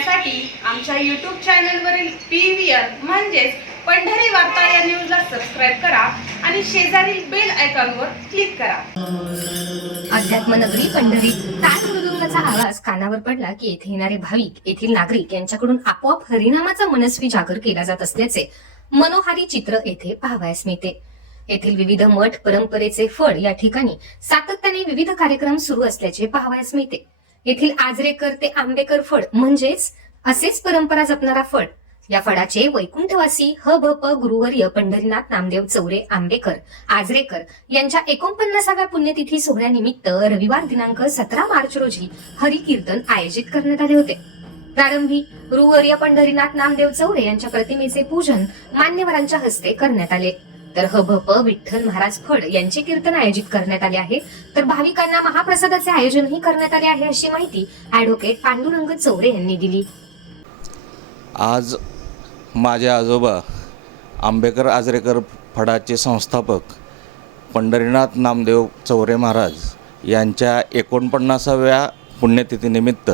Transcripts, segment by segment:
पाहण्यासाठी आमच्या यूट्यूब चॅनलवरील पी व्ही आर म्हणजेच पंढरी वार्ता या न्यूजला सबस्क्राईब करा आणि शेजारील बेल आयकॉनवर क्लिक करा. अध्यात्मनगरी पंढरी. ताल मृदुंगाचा आवाज कानावर पडला की येथे येणारे भाविक येथील नागरिक यांच्याकडून आपोआप हरिनामाचा मनस्वी जागर केला जात असल्याचे मनोहारी चित्र येथे पाहावयास मिळते. येथील विविध मठ परंपरेचे फळ या ठिकाणी सातत्याने विविध कार्यक्रम सुरू असल्याचे पाहावयास मिळते. येथील आजरेकर ते आंबेकर फळ म्हणजेच असेच परंपरा जपणारा फळ. या फळाचे वैकुंठवासी ह भ प गुरुवर्य पंढरीनाथ नामदेव चौरे आंबेकर आजरेकर यांच्या एकोणपन्नासाव्या पुण्यतिथी सोहळ्यानिमित्त रविवार दिनांक सतरा मार्च रोजी हरिकीर्तन आयोजित करण्यात आले होते. प्रारंभी रुवर्य पंढरीनाथ नामदेव चौरे यांच्या प्रतिमेचे पूजन मान्यवरांच्या हस्ते करण्यात आले. तर ह भ प विठ्ठल महाराज फड यांचे कीर्तन आयोजित करण्यात आले आहे. तर भाविकांना महाप्रसादाचे आयोजनही करण्यात आले आहे अशी माहिती ऍडव्होकेट पांडुरंग चौरे यांनी दिली. आज माझे आजोबा आंबेकर आजरेकर फडाचे संस्थापक पंढरीनाथ नामदेव चौरे महाराज यांच्या एकोणपन्नासाव्या पुण्यतिथीनिमित्त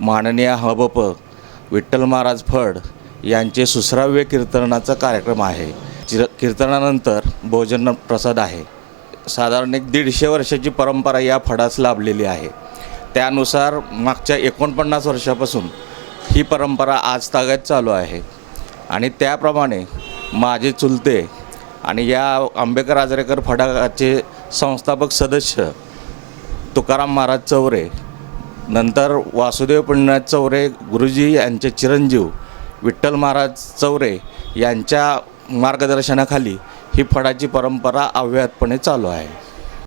माननीय हबप विठ्ठल महाराज फड यांचे सुसराव्य कीर्तनाचा कार्यक्रम आहे. चिर कीर्तनानंतर भोजन प्रसाद आहे. साधारण एक दीडशे वर्षाची परंपरा या फडास लाभलेली आहे. त्यानुसार मागच्या एकोणपन्नास वर्षापासून ही परंपरा आज तागत चालू आहे. आणि त्याप्रमाणे माझे चुलते आणि या आंबेकर आजरेकर फडाचे संस्थापक सदस्य तुकाराम महाराज चौरे नंतर वासुदेव पंडित चौरे गुरुजी यांचे चिरंजीव विठ्ठल महाराज चौरे यांच्या मार्गदर्शनाखाली ही फडाची परंपरा अव्याहतपणे चालू आहे.